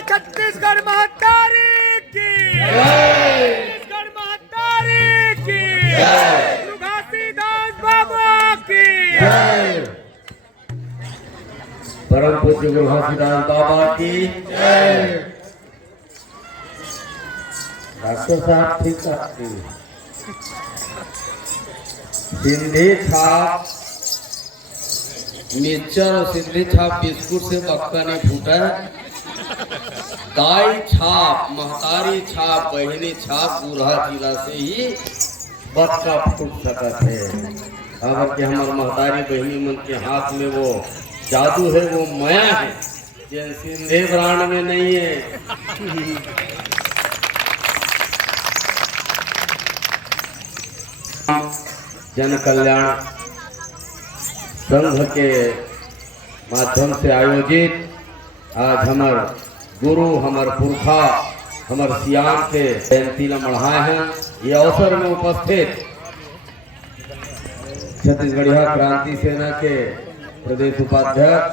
छत्तीसगढ़ महतारी की, छत्तीसगढ़ महतारी की, गुरु घासीदास बाबा की, परम पूज्य गुरु घासीदास बाबा की जय। डॉक्टर साहब ठीक है। सिंधी छाप मिक्सचर और सिंधी छाप बिस्कुट से बक्का नहीं फूटा है। दाई छाप, महतारी छाप, बहिनी छाप बूढ़ा जिला से ही बक्का फूट सकता है। अब कि हमारे महतारी बहिनी मन के हाथ में वो जादू है, वो माया है, ये सिंधे ब्रांड में नहीं है। जन कल्याण संघ के माध्यम से आयोजित आज हमार गुरु, हमार पुरखा, हमार सियाम के जयंती मढ़ाए हैं। ये अवसर में उपस्थित छत्तीसगढ़िया क्रांति सेना के प्रदेश उपाध्यक्ष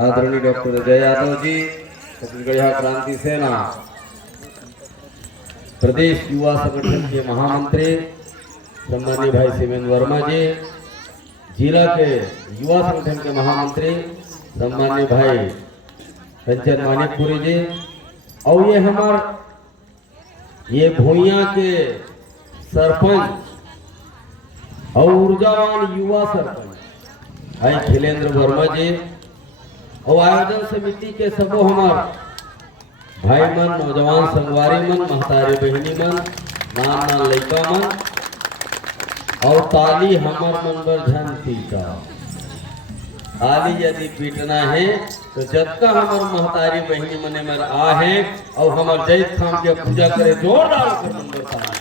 आदरणीय डॉक्टर जय यादव जी, छत्तीसगढ़िया क्रांति सेना प्रदेश युवा संगठन के महामंत्री सम्मानीय भाई सिमेन वर्मा जी, जिला के युवा संगठन के महामंत्री सम्मानीय भाई कंचन मानिकपुरी जी, और ये भूइया के सरपंच और ऊर्जावान युवा सरपंच भाई खिलेंद्र वर्मा जी, और आयोजन समिति के सबो हमार भाई मन, नौजवान संगवारी मन, महतारी बहिनी मन, नान लइका मन, और ताली हमर मन बर झन पीटा। ताली यदि पीटना है तो जबका हमर महतारी बहिनी मने मर आ है और हमर जैत खाम के पूजा करे जोरदार कर नंबर ताली।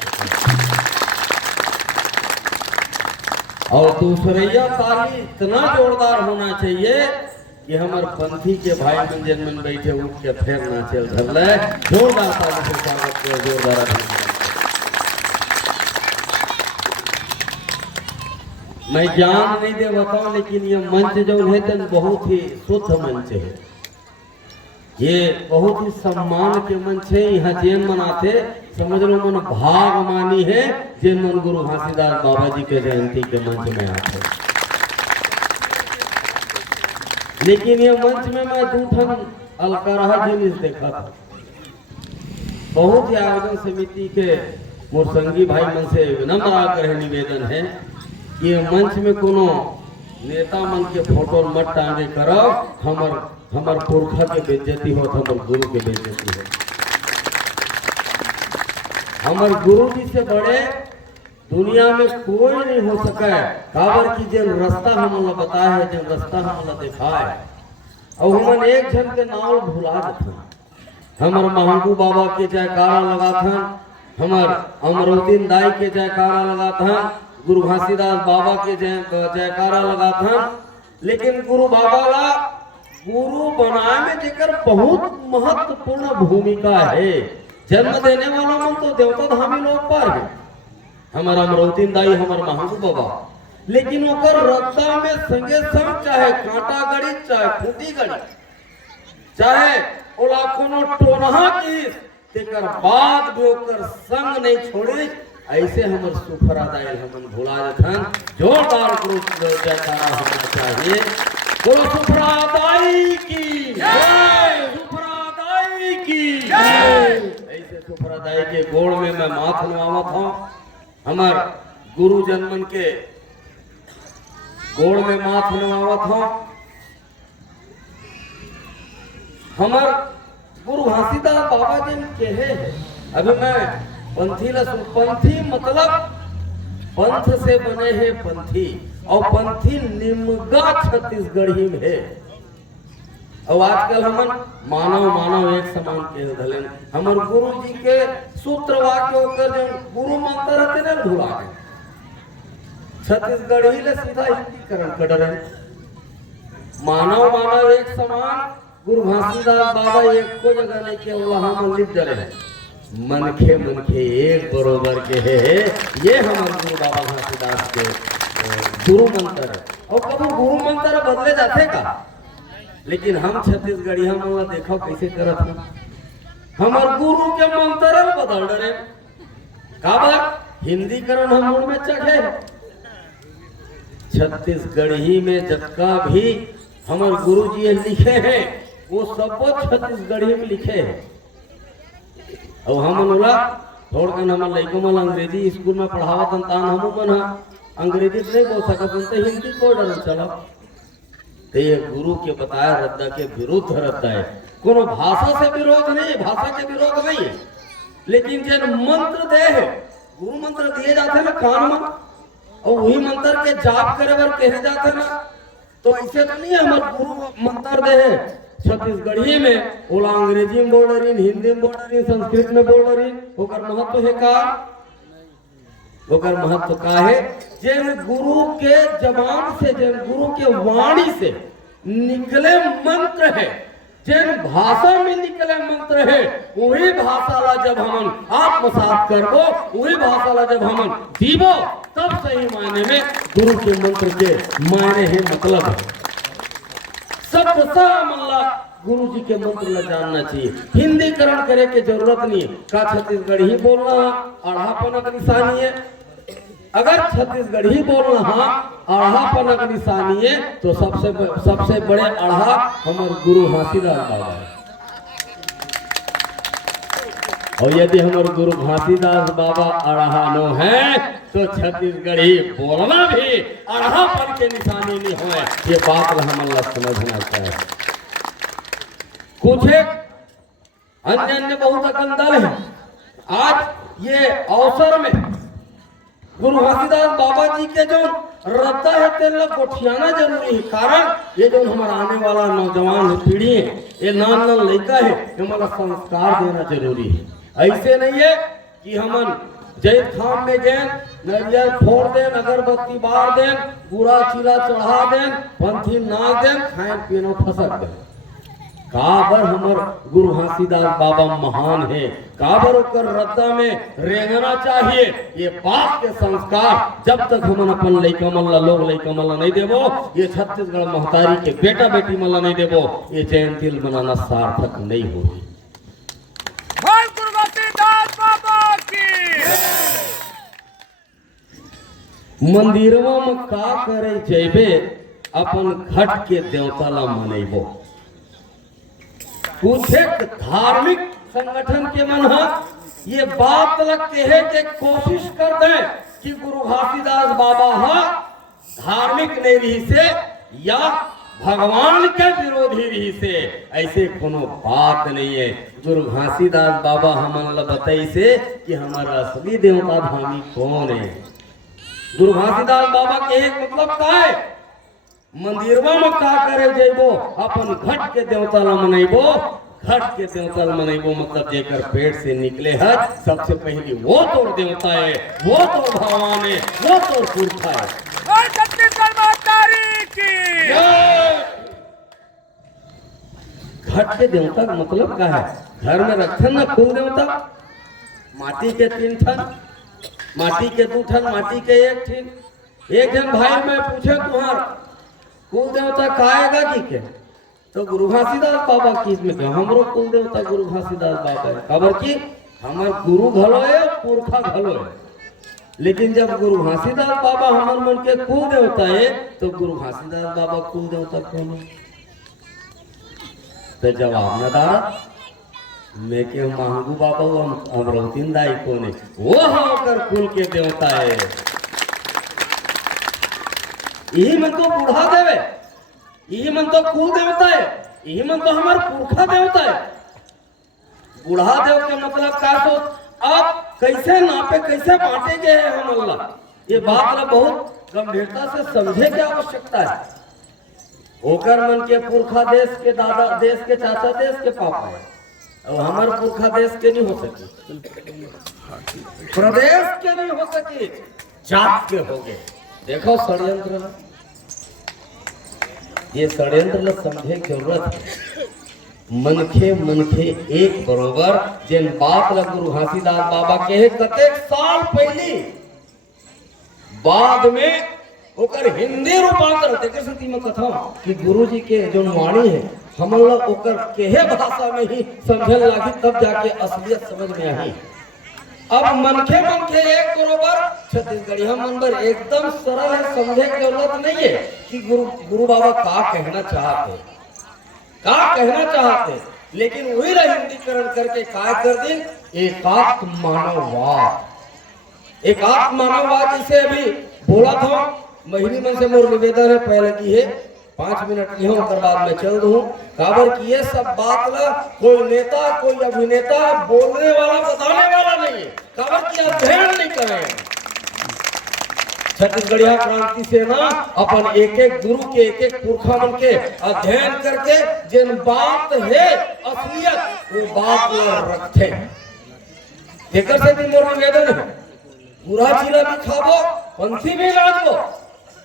और दूसरैया ताली इतना जोरदार होना चाहिए कि हमार पंथी के भाई मन जिन मन बैठे उठ के फेर ना चल धरले। जोरदार ताली से स्वागत करो, जोरदार अभिनंदन। मैं जान नहीं दे बताऊं, लेकिन ये मंच जो है तो बहुत ही शुद्ध मंच है। ये बहुत ही सम्मान के मंच है। यहाँ जैन मनाते समझ लो मन भाग मानी है जिन मन गुरु घासीदास बाबा जी के जयंती के मंच में आते। लेकिन ये मंच में मैं दूठन अलकरहा जिनिस देखा था। बहुत ही आयोजन समिति के मोरसंगी भाई मन से विनम्र आग्रह निवेदन है, ये मंच में कोनो नेता मन के फोटो मत टांगे करो। हमर पुरखा के बेइज्जती हो, हमर गुरु के बेइज्जती हो। हमर गुरु जी से बड़े दुनिया में कोई नहीं हो सके। काबर की जिन रास्ता हमला बताया है, जिन रास्ता हमला दिखाया है, और हमन एक जन के नाम भुला देते। हमर महंगू बाबा के जयकारा लगा था, हमर अमरुद्दीन दाई के जयकारा लगा था, गुरु घासीदास बाबा के जयकारा लगा था। लेकिन गुरु बाबा ला गुरु बनाए में जेकर बहुत महत्वपूर्ण भूमिका है। जन्म देने वाला मन तो देवता धामी लोग पर है, हमारा अमरुद्दीन दाई, हमार महंगू बाबा। लेकिन ओकर रत्ता में संगे संग चाहे कांटा गड़ी, चाहे खूंटी गड़ी, चाहे ओला कोनो टोनहा की, तेकर बाद भी ओकर संग नहीं छोड़े। ऐसे हमर सुफरा दाई हमन भुला देथन। जोरदार जयकारा होना चाहिए। गुरु सुफरा दाई की जय, सुफरा दाई की जय। ऐसे सुफरा दाई के गोड़ में मैं माथ नवावत हूँ। हमार गुरु जन्मन के गोड़ में माथ नवावत हूँ। हमार गुरु घासीदास बाबा जी कहे है, अभी मैं पंथी मतलब पंथ से बने हैं पंथी, और पंथी निमगा छत्तीसगढ़ी में है। और आजकल हमन मानव एक समान के धलन। हमर गुरु जी के सूत्र वाक्य होकर जो गुरु मंत्र रहते ना भुला गए। छत्तीसगढ़ी ले सीधा हिंदीकरण कर रहे। मानव एक समान, गुरु घासीदास बाबा एक को जगह नहीं के वहां मन लिख डरे। मनखे एक बरोबर के है। ये हमारे गुरु बाबा घासीदास के गुरु मंत्र है। और कभी गुरु मंत्र बदले जाते का लेकिन हम छत्तीसगढ़िया मन देखो कैसे करत हैं। हमार गुरु के मंत्र बदल डरे काबर हिंदी करण हम में चढ़े। छत्तीसगढ़ी में जतका भी हमार गुरु जी लिखे हैं वो सब छत्तीसगढ़ी में लिखे हैं। और हम बोला थोड़ कन हम लइको मन अंग्रेजी स्कूल में पढ़ावत तान हम मन अंग्रेजी नहीं बोल सकत तो हिंदी को डर चला। तो ये गुरु के बताया रद्दा के विरुद्ध रद्दा है। कोनो भाषा से विरोध नहीं, भाषा के विरोध नहीं है, लेकिन जन मंत्र दे है गुरु मंत्र दिए जाते ना कान में और वही मंत्र के जाप करे बर कहे जाते ना, तो ऐसे तो नहीं है हमारे गुरु मंत्र दे है छत्तीसगढ़ी में ओला अंग्रेजी में बोल रही, हिंदी में बोल रही, संस्कृत में बोल रही। ओकर महत्व है का? ओकर महत्व का है जिन गुरु के जबान से जिन गुरु के वाणी से निकले मंत्र है, जिन भाषा में निकले मंत्र है, वही भाषा ला जब हम आत्मसात करबो, वही भाषा ला जब हम दीबो, तब सही मायने में गुरु के मंत्र के मायने है मतलब है। सबका मल्ला गुरु जी के मंत्र ला जानना चाहिए। हिंदीकरण करे के जरूरत नहीं है। का छत्तीसगढ़ी बोलना अढ़ापन का निशानी है? अगर छत्तीसगढ़ी बोलना अढ़ापन का निशानी है तो सबसे बड़े अढ़ा हमारे गुरु घासीदास बाबा है। और यदि हमारे गुरु घासीदास बाबा अढ़ा नो है तो छत्तीसगढ़ी बोलना भी अढ़ापन के निशानी नहीं हो। ये बात हमारा समझना चाहिए। कुछ एक अन्य बहुत अकंदल है। आज ये अवसर में गुरु घासीदास बाबा जी के जो रद्दा है तेरे गोठियाना जरूरी है। कारण ये जो हमारा आने वाला नौजवान पीढ़ी है, ये नान लड़का है, हमारा संस्कार देना जरूरी है। ऐसे नहीं है कि हम जय थाम में गए नरियल फोड़ दें, अगरबत्ती बार दें, पूरा चिला चढ़ा दें, पंथी नाच दें, खाए पीनो फसक दें। काबर हमर गुरु घासीदास बाबा महान है, काबर ओकर रद्दा में रेंगना चाहिए। ये बात के संस्कार जब तक हम अपन लइका मन ला लोग लइका मन ला नहीं देबो, ये छत्तीसगढ़ महतारी के बेटा बेटी मन ला नहीं देबो, ये जयंती मनाना सार्थक नहीं होगी। गुरु घासीदास बाबा की मंदिरवा में का करे जेबे अपन घट के देवता ला मनेबो। कुछ एक धार्मिक संगठन के मन ये बात लगते है कि कोशिश कर दे कि गुरु घासीदास बाबा धार्मिक नहीं रही से या भगवान के विरोधी रही से, ऐसे कोनो बात नहीं है। गुरु घासीदास बाबा हमन बताई से कि हमारा असली देवता धामी कौन है। गुरु घासीदास बाबा के एक मतलब का है, मंदिरवा में का करे जेबो अपन घट के देवता ला मनेबो। घट के देवता ला मनेबो मतलब जेकर पेट से निकले है सबसे पहले वो तोर देवता है, वो तोर भगवान है, वो तोर पुरखा है। और छत्तीसगढ़ महतारी की घट के देवता का मतलब क्या है? घर में रखन ना कुल देवता, माटी के 3 ठन, माटी के 2 ठन, माटी के 1 ठन। एक जन भाई मैं पूछे तुम्हार कुल देवता खाएगा की के? तो गुरु घासीदास बाबा की इसमें हमरो कुल देवता गुरु घासीदास बाबा है। खबर की हमार गुरु घलो है, पुरखा घलो है। लेकिन जब गुरु घासीदास बाबा हमार मन के कुल देवता है तो गुरु घासीदास बाबा कुल देवता कौन है? तो जवाब न दारा मैं के मांगू बाबा अमरौतीन दाई कौन है? वो होकर कुल के देवता है। यही मन तो बूढ़ा देवे, यही मन तो कुल देवता है, यही मन तो हमारे पुरखा देवता है। बूढ़ा देव के मतलब का? तो अब कैसे नापे कैसे बांटे गए हैं हम अल्लाह, ये बात ला बहुत गंभीरता से समझे की आवश्यकता है। ओकर मन के पुरखा देश के दादा, देश के चाचा, देश के पापा है, और हमारे पुरखा देश के नहीं हो सके, प्रदेश के नहीं हो सके, जात के हो गए। देखो षड्यंत्र, ये षड्यंत्र ला समझे की जरूरत है। मनखे एक बरोबर जिन बात ला गुरु घासीदास बाबा के कतेक साल पहले बाद में ओकर हिंदी रूपांतर देखे सती में कथा कि गुरु जी के जो वाणी है हम लोग ओकर केहे भाषा में ही समझने लगी, तब जाके असलियत समझ में आई। अब मनखे एक बरोबर छत्तीसगढ़िया मनबर एकदम सरल है, समझे की जरूरत नहीं है कि गुरु बाबा का कहना चाहते, लेकिन वही हिंदीकरण करके काय कर दिन एकात्म मानववाद जिसे अभी बोला था। महीनी मन से मोर निवेदन है पहले की है 5 मिनट लियो ओकर बाद में चल दूं। काबर की ये सब बात ला कोई नेता कोई अभिनेता बोलने वाला बताने वाला नहीं है, काबर की अध्ययन नहीं करे। छत्तीसगढ़िया क्रांति सेना अपन एक गुरु के एक पुरखा मन के अध्ययन करके जिन बात है असलियत वो बात रखते। एकर से भी मोर निवेदन है, पूरा जिला भी खाबो पंथी भी नाचबो,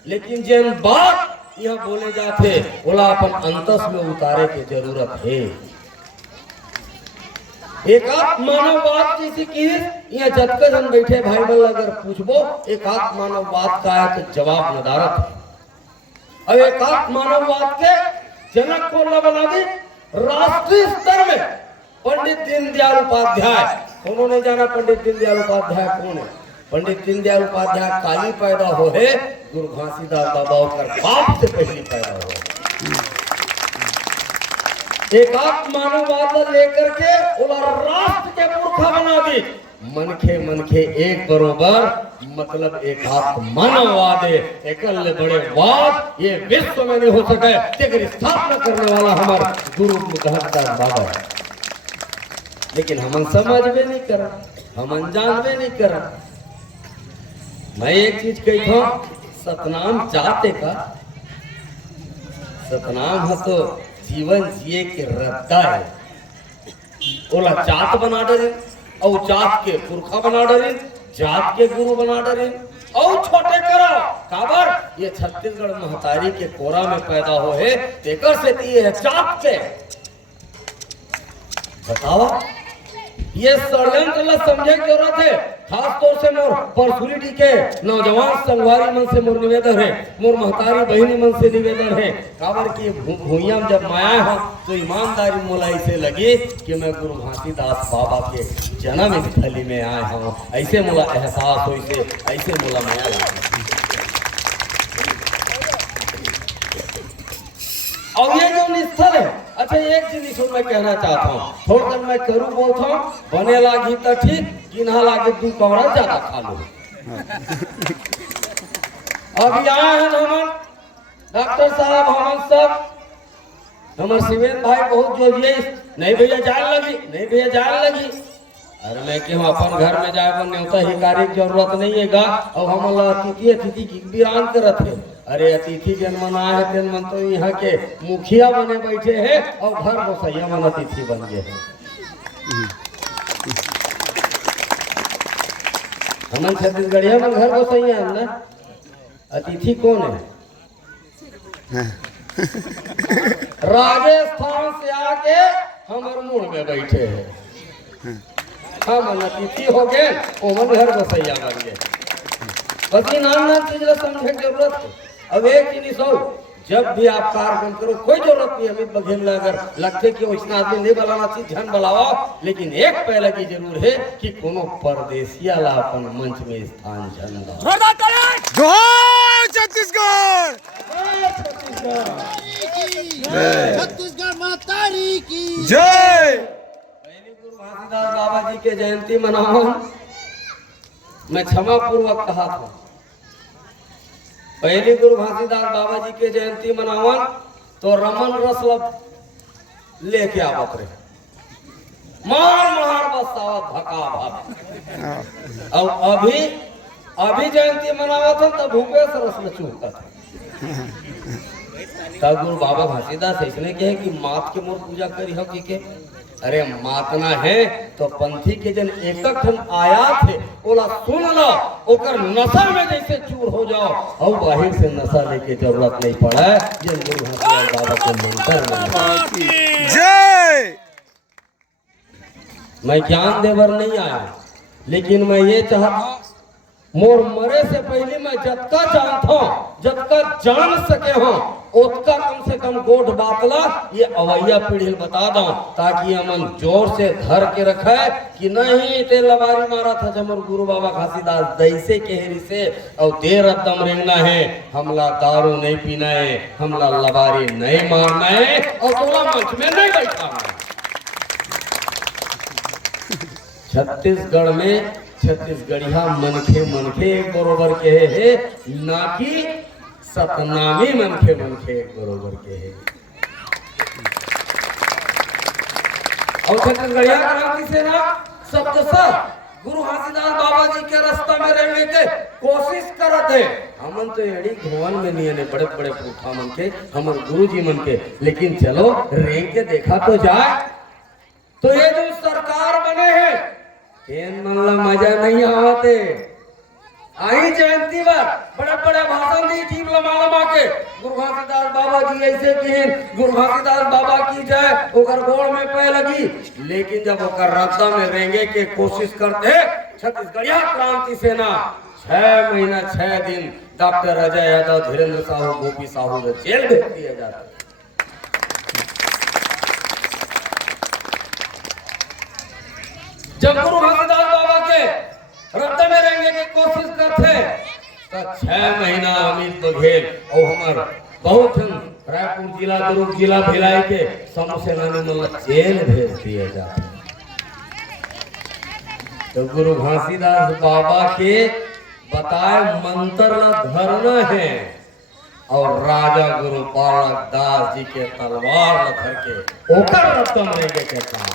लेकिन जिन बात यहाँ बोले जाते बोला अपन अंतस में उतारे की जरूरत है। एकात्म मानववाद जैसे कि यहाँ जतके जन बैठे भाई बल अगर पूछबो एकात्म मानववाद का है तो जवाब नदारत है। अब एकात्म मानववाद के जनक को न बना दी राष्ट्रीय स्तर में पंडित दीनदयाल उपाध्याय। उन्होंने जाना पंडित दीनदयाल उपाध्याय कौन है? पंडित दीनदयाल उपाध्याय काली पैदा हो है, गुरु घासीदास बाबा कर बाप से पहले पैदा हो। एकात्म मानववाद लेकर के राष्ट्र के पुरखा बना दी। मनखे एक बरोबर मतलब एकात्म मानववाद है, एकल बड़े वाद ये विश्व में नहीं हो सके। तेरी स्थापना करने वाला हमारा गुरु घासीदास बाबा है, लेकिन हम समझ में नहीं कर, हम जानवे नहीं कर। मैं एक चीज कही था, सतनाम चाहते का सतनाम है तो जीवन जिए के रद्दा है। ओला जात बना डरे और जात के पुरखा बना डरे, जात के गुरु बना डरे और छोटे करो काबर ये छत्तीसगढ़ महतारी के कोरा में पैदा हो है, तेकर से दिए है जात के। बतावा ये षड्यंत्र ला समझे की जरूरत है। खास तौर से मोर परसुलिटी के नौजवान संगवारी मन से मोर निवेदन है, मोर महतारी बहिनी मन से निवेदन है, काबर की भूइया में जब मैं आया हूँ तो ईमानदारी मोला ऐसे लगी कि मैं गुरु घासीदास बाबा के जन्म स्थली में आया हूँ। ऐसे मोला एहसास हो, ऐसे मोला माया लगा। और ये जो स्थल है, अच्छा एक चीज मैं कहना चाहता हूँ, थोड़ा देर मैं करूँ बोलता हूँ, बने लागी तो ठीक, गिना लागे 2 कवड़ा ज्यादा खा लो। अभी आए हैं हम डॉक्टर साहब, हम सब हमारे शिवेन भाई बहुत जोरिए, नहीं भैया जान लगी। अरे मैं क्यों अपन घर में जाए पर न्योता हिकारी की जरूरत नहीं है गा। और हम अतिथि की विरान करत है। अरे अतिथि जन मन आए है तेन मन तो यहाँ के मुखिया बने बैठे हैं और घर बसैया मन अतिथि बन गए हैं। हमन छत्तीसगढ़िया में घर बसैया है ना, अतिथि कौन है? राजस्थान से आके हमारे मुंह में बैठे हैं। हम अतिथि हो गए, ओमन घर बसैया बन गए। बाकी नाम चीज समझे की जरूरत है। अब एक चीज हो, जब भी आप कार्यक्रम करो कोई जरूरत नहीं अमित बघेल अगर लगते कि वैसा आदमी नहीं बुलाना चाहिए, ध्यान बुलाओ, लेकिन एक पहले की जरूर है कि कोनो परदेसिया ला अपन मंच में स्थान झंडा। जोहार छत्तीसगढ़, छत्तीसगढ़ मातारी की जय। गुरु घासीदास बाबा जी के जयंती मनाओ, मैं क्षमा पूर्वक कहा था। पहले गुरु घासीदास बाबा जी के जयंती मनावन तो रमन रस लेके आवत रहे, मार बस आवत भका भाग। और अभी जयंती मनावत है तो भूपेश रस चूकता था। तब गुरु बाबा घासीदास इसने कहे कि मात के मोर पूजा करी हो के अरे मातना है तो पंथी के जन एकक ठन आया थे ओला सुन लो, ओकर नशा में जैसे चूर हो जाओ और बाहर से नशा लेके जरूरत नहीं पड़ा। ये गुरु घासीदास बाबा के मंत्र में जय। मैं ज्ञान देवर नहीं आया, लेकिन मैं ये चाहता मोर मरे से पहले मैं जतका जानता हूँ, जतका जान सके हो, उतका कम से कम गोट बातला ये अवैया पीढ़ी बता दो, ताकि अमन जोर से धर के रखे कि नहीं ते लबारी मारा था जमर गुरु बाबा घासीदास दैसे केहरी से और देर दम रेंगना है, हमला दारू नहीं पीना है, हमला लबारी नहीं मारना है और तोला मंच में नहीं बैठा है। छत्तीसगढ़ में छत्तीसगढ़िया मनखे एक बरोबर के है, ना कि सतनामी मनखे एक बरोबर के है। और छत्तीसगढ़िया क्रांति से ना शब्द सा गुरु घासीदास बाबा जी के रास्ता में रहने के कोशिश करते। हमन तो एड़ी भवन में नहीं है बड़े बड़े पुरखा मन के, हमर गुरु जी मन के, लेकिन चलो रेंग के देखा तो जाए। तो ये जो सरकार बने हैं मजा नहीं आवते। आई जयंती पर बड़े बड़े भाषण दी ठीक लमा के गुरु घासीदास बाबा जी ऐसे की, गुरु घासीदास बाबा की जय, ओकर गोड़ में पै लगी। लेकिन जब ओकर रद्दा में रेंगे के कोशिश करते छत्तीसगढ़िया क्रांति सेना 6 महीना 6 दिन डॉक्टर अजय यादव, धीरेन्द्र साहू, गोपी साहू को जेल भेज दिया जाता। जब गुरु घासीदास बाबा के रद्दा में रहेंगे की कोशिश करते तो 6 महीना अमित बघेल और हमार बहुत रायपुर जिला, दुर्ग जिला, भिलाई के समूह सेना ने जेल भेज दिए जाते। तो गुरु घासीदास बाबा के बताए मंत्र धरना है और राजा गुरु बालक दास जी के तलवार धर के ओकर रद्दा में रहेंगे के काम।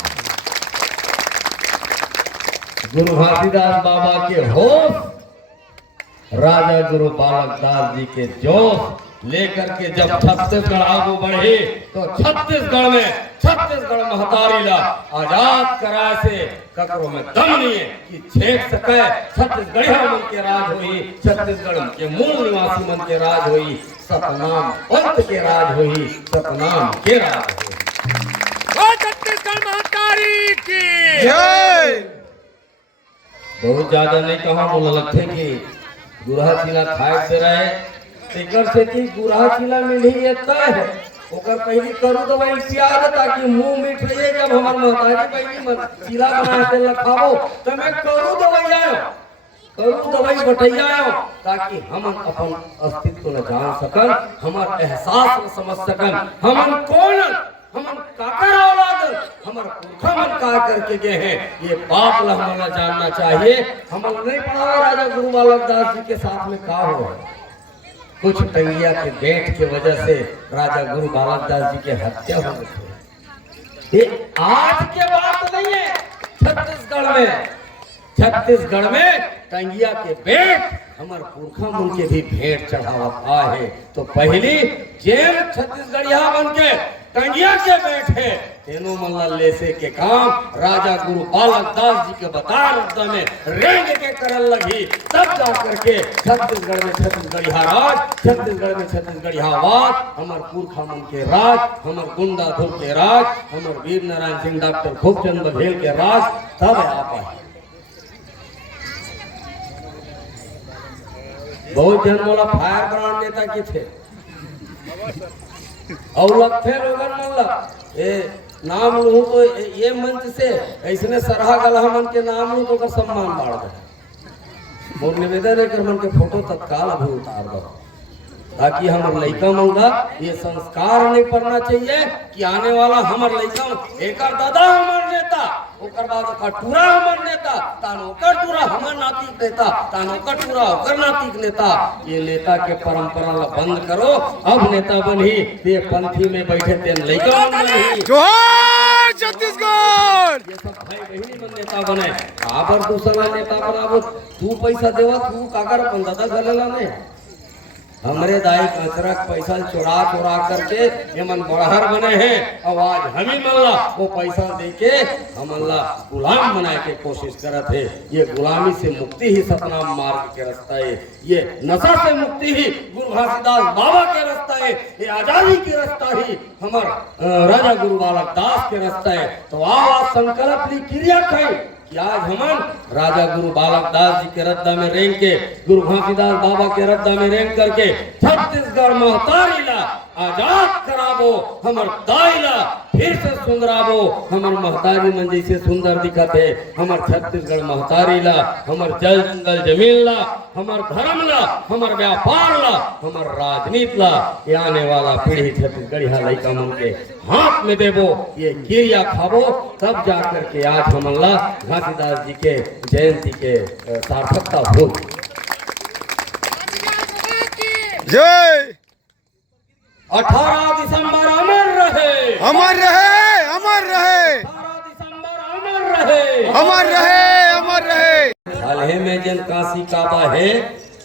गुरु घासीदास बाबा के होश, राजा गुरु बालक दास जी के जोश लेकर के जब छत्तीसगढ़ आगू बढ़े तो छत्तीसगढ़ महतारी ला आजाद कराए से ककरो में दम नहीं है कि छेक सके। छत्तीसगढ़िया मन के राज हुई, छत्तीसगढ़ के मूल निवासी मन के राज हुई, सतनाम पंथ के राज हुई, सतनाम के राज हुई। छत्तीसगढ़ महतारी की जय। बहुत ज्यादा नहीं कहा, बोला लगते कि गुरहा चिला खाए से रहे तेकर से कि गुरहा चिला में नहीं येता है ओकर पहली करू दवाई पिया दे ताकि मुंह मीठ रहे। जब हमार महतारी पहली मन चिला बनाए के लखावो तो मैं करू दवाई बटैया आयो ताकि हम अपन अस्तित्व न जान सकन, हमार एहसास न समझ सकन, हमन कौन, हमन काकर औलाद, हमर पुरखा मन का करके गए हैं, ये बात ला हमला जानना चाहिए। हमन नहीं पढ़ा राजा गुरु बालक दास जी के साथ में का हुआ, कुछ टंगिया के गेट के वजह से राजा गुरु बालक दास जी के हत्या हो गई। ये आज के बात नहीं है, छत्तीसगढ़ में टंगिया के बेट हमार पुरखा मन के भी भेंट चढ़ावत है। तो पहली जेल छत्तीसगढ़िया बन के टंगिया के बेट है तेनो मल्ला लेसे के काम राजा गुरु बालक दास जी के बता रद्दा में रेंग के करल लगी। तब जा करके छत्तीसगढ़ में छत्तीसगढ़िया राज, छत्तीसगढ़ में छत्तीसगढ़िया वाद, हमार पुरखा मन के राज, हमार गुंडा धुर के राज, हमार वीर नारायण सिंह, डॉक्टर खूबचंद बघेल के राज तब आप है। बहुत जन बोला फायर ब्रांड नेता के थे और लगते लोगन मल्ला ये नाम लू तो ये मंच से ऐसने सरहा गला मन के नाम लू तो कर सम्मान बाढ़ दे। मोर निवेदन है कि मन के फोटो तत्काल अभी उतार दो ताकि हमारे लड़का मंगा ये संस्कार नहीं पड़ना चाहिए कि आने वाला हमारे लड़का एक दादा हमार नेता, ओकर बाद ओकर टूरा हमार नेता, तान ओकर टूरा हमार नातिक नेता, तान ओकर टूरा ओकर नातिक नेता। ये नेता के परंपरा ला बंद करो। अब नेता बनी ये पंथी में बैठे तेन लड़का बनी जोहार छत्तीसगढ़। ये सब भाई बहनी मन नेता बने काबर दूसरा नेता बनावो, तू पैसा देवा, तू काकर अपन दादा गलेला नहीं। हमरे दाई कचरा पैसा चुरा करके ये मन बड़हर बने हैं और आज हम ही मल्ला वो पैसा देके हमला गुलाम बनाए के कोशिश करत है। ये गुलामी से मुक्ति ही सतनाम मार्ग के रास्ता है, ये नशा से मुक्ति ही गुरु घासीदास बाबा के रास्ता है, ये आजादी के रास्ता ही हमार राजा गुरु बालक दास के रास्ता है। तो आज संकल्प ली क्रिया खाई कि आज हमन राजा गुरु बालक दास जी के रद्दा में रेंग के गुरु घासीदास बाबा के रद्दा में रेंग करके छत्तीसगढ़ महतारी ला आजाद कराबो, हमर दाइला फिर से सुंदराबो। हमर महतारी मन जैसे सुंदर दिखत है हमर छत्तीसगढ़ महतारी ला, हमर जल जंगल जमीन ला, हमर धर्म ला, हमर व्यापार ला, हमर राजनीति ला। ये आने वाला पीढ़ी छत्तीसगढ़िया लइका मन के हाथ में देबो, ये गिरिया खाबो, तब जा करके आज हमन ला घासीदास जी के जयंती के सार्थकता हो। जय 18 दिसंबर अमर रहे, अमर रहे, अमर रहे, 18 दिसंबर अमर रहे, अमर रहे, अमर रहे। हाल में जन काशी काबा है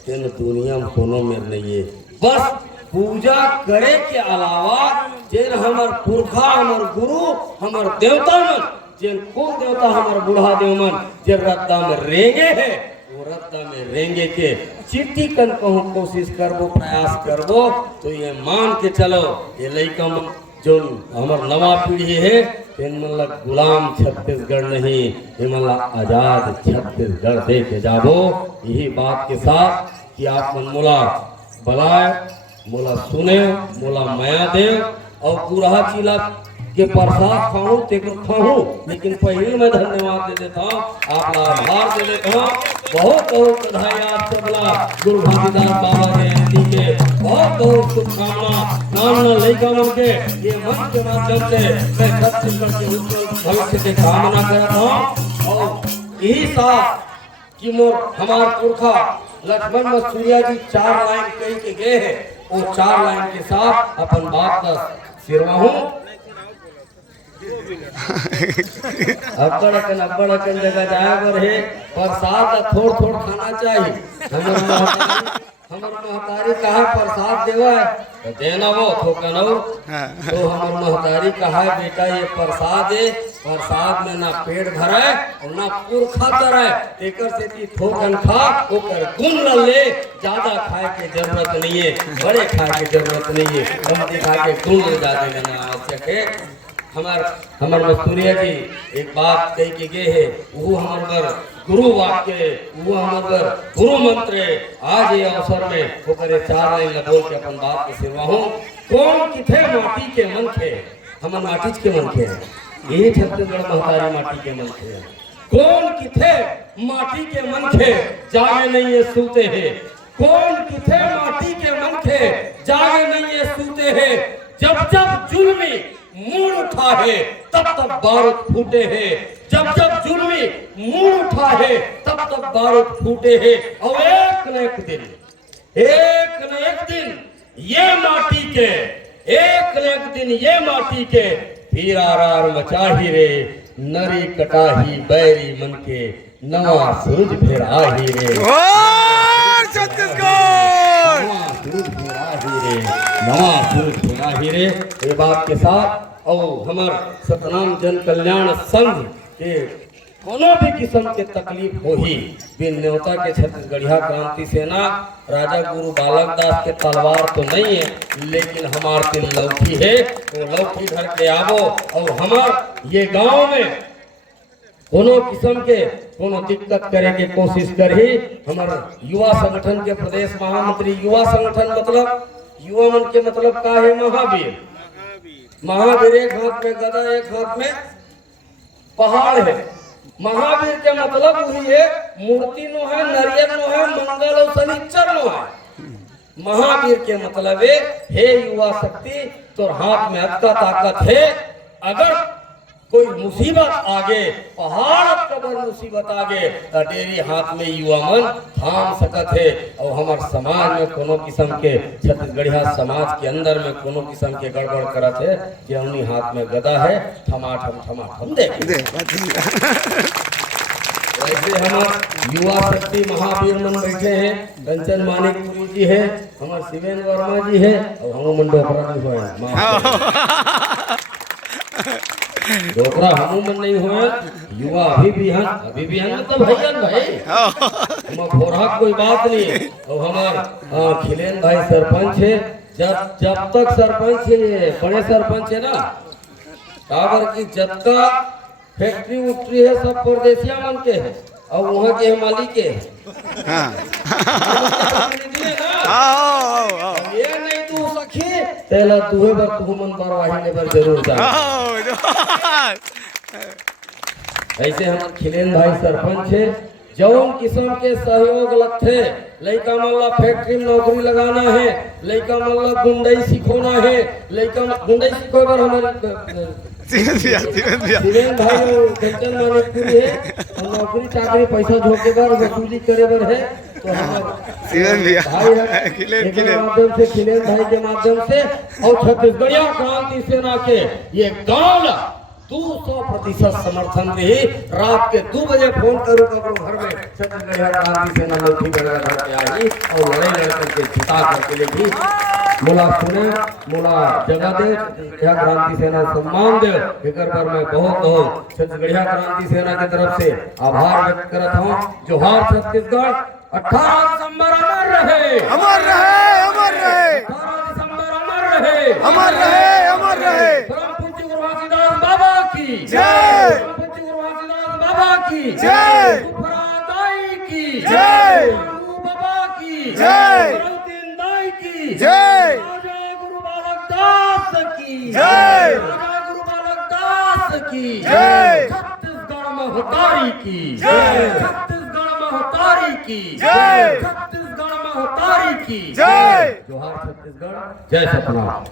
तेन दुनिया में कोनो में नहीं है। बस पूजा करे के अलावा जेन हमर पुरखा, हमर गुरु, हमर देवता मन, जेन कुल देवता हमर बूढ़ा देव मन जे रद्दा में रेंगे है, वो रद्दा में रेंगे के चिट्ठी कन कहूँ कोशिश करबो, प्रयास करबो, तो ये मान के चलो ये लइका मन जो हमर नवा पीढ़ी है इन मतलब गुलाम छत्तीसगढ़ नहीं, ये मतलब आजाद छत्तीसगढ़ दे के जाबो। यही बात के साथ कि आप मन मोला बलाय, मोला सुने, मोला माया दे और पूरा चिला के प्रसाद खाऊं तेको खाऊं, लेकिन पहले मैं धन्यवाद दे देता हूँ, आप आभार दे देता हूँ। बहुत बहुत बधाई आप सबला गुरु घासीदास बाबा जयंती के बहुत बहुत शुभकामना। कामना लइका मन के ये मन के माध्यम से मैं छत्तीसगढ़ के उज्जवल भविष्य के कामना करता हूँ। और यही साथ कि मोर हमार पुरखा लक्ष्मण मसूरिया जी 4 लाइन कही के गए हैं, वो 4 लाइन के साथ अपन बात का सिरवाहूं। अब्बड़ अकन जगह जाए बर है, प्रसाद ला थोड़ थोड़ खाना चाहिए। हमर महतारी कहा प्रसाद देवा है तो देना वो थोकन हो, तो हमर महतारी कहा बेटा ये प्रसाद है, प्रसाद में ना पेट भराए और ना पुरखा तरह, तेकर से ती थोकन खा, ओकर गुण ल ले, ज्यादा खाए के जरूरत नहीं है, बड़े खाए के जरूरत नहीं है, कम दिखा के गुण ले ज्यादा लेना आवश्यक है। हमर मस्तूरिया जी एक बात कही के गए है, वो हमर गुरु वाक्य, वो हमर गुरु मंत्र। आज ये अवसर में वो करे 4 लाइन बोल के अपन बात के सिरवा हूँ। कौन किथे माटी के मन थे, हमर माटी के मन थे, यही छत्तीसगढ़ महतारी माटी के मन थे। कौन किथे माटी के मन थे, जागे नहीं ये सूते हैं। कौन किथे माटी के मन थे, जागे नहीं ये सूते हैं। जब जब जुल्मी मूड उठा है तब तब बारूद फूटे हैं, जब जब जुल्मी मूड उठा है तब तब बारूद फूटे हैं। और एक न एक दिन, एक न एक दिन ये माटी के, एक न एक दिन ये माटी के फिर आरार मचाही रे, नरी कटाही बैरी मन के, नवा सूरज फिर आही रे। छत्तीसगढ़ नवा सूरज फिर आही रे। ये बात के साथ और हमार सतनाम जन कल्याण संघ के कोनो भी किस्म के तकलीफ हो ही बिन न्योता के छत्तीसगढ़िया क्रांति सेना राजा गुरु बालक दास के तलवार तो नहीं है, लेकिन हमार दिल लौकी है, वो लौकी धर के आवो। और हमार ये गांव में कोनो किस्म के कोनो दिक्कत करे के कोशिश कर ही हमारे युवा संगठन के प्रदेश महामंत्री, युवा संगठन मतलब युवा मन के मतलब का है, महावीर। महावीर एक हाथ में गदा, एक हाथ में पहाड़ है। महावीर के मतलब वही है, मूर्ति नो है, नरियर नो है, मंगल और शनिचर नो है। महावीर के मतलब है, हे युवा शक्ति तो हाथ में अतका ताकत है, अगर कोई मुसीबत आगे, पहाड़ कबर मुसीबत आगे तो डेरी हाथ में युवा मन थाम सकत है। और हमारे समाज में कोनो किस्म के छत्तीसगढ़िया समाज के अंदर में कोनो किस्म के गड़बड़ करत है, जे उन्हीं हाथ में गदा है, ठमाठम देख। वैसे हमारे युवा शक्ति महावीर मन बैठे हैं, कंचन मानिकपुरी जी है, हमारे शिवेन वर्मा जी है, और हम मन डोकरा नहीं हुआ डोकरा हमू मन नहीं हुआ। युवा अभी भी हैं तो भैया भाई हम भोरा कोई बात नहीं। और हमार खिलेन भाई सरपंच है, जब तक सरपंच है, बड़े सरपंच है ना, काबर की जब का फैक्ट्री उक्ट्री है सब परदेसिया मन के है और वहाँ के है मालिक के है। हाँ दिए ना? आओ आओ ये नहीं तू सखी तेला तुहे बर तू मन बरवाही ने बर जरूर जा। आओ ऐसे हमारे खिलेन भाई सरपंच है जौन किस्म के सहयोग लगते लड़का मन ला फैक्ट्री में नौकरी लगाना है, लड़का मन ला गुंडई सिखोना है, लड़का गुंडई सिखो बर हमारे जीवन भैया खिलेन भाई और कंचन मानिकपुरी है और नौकरी चाकरी पैसा झोंके बर वसूली करे बर है तो हमारे जीवन भैया भाई है खिलेन एक माध्यम से खिलेन भाई के माध्यम से और छत्तीसगढ़िया क्रांति सेना के ये गांव 200% समर्थन रही। रात के 2 बजे फोन करूँ कब घर में छत्तीसगढ़िया क्रांति सेना लौटी मेरा घर पे आई और लड़ाई लड़ करके जिता करके लेगी। मोला सुने मोला जगह दे छत्तीसगढ़िया क्रांति सेना सम्मान दे एक बार मैं बहुत बहुत छत्तीसगढ़िया क्रांति सेना की तरफ से आभार व्यक्त करता हूँ। जोहार छत्तीसगढ़। 18 दिसंबर अमर रहे, अमर रहे, अमर रहे, 18 दिसंबर अमर रहे, अमर रहे, अमर रहे। परम पूज्य गुरु घासीदास बाबा की जय। परम पूज्य गुरु घासीदास बाबा की जय। दाई की जय। गुरु बाबा की जय। गुरुदीन दाई की जय। राजा गुरु बालक दास की जय। राजा गुरु बालक दास की जय। छत्तीसगढ़ में होतारी की जय। छत्तीसगढ़ में होतारी की जय। छत्तीसगढ़ में होतारी की जय। जोहार छत्तीसगढ़। जय सतनाम।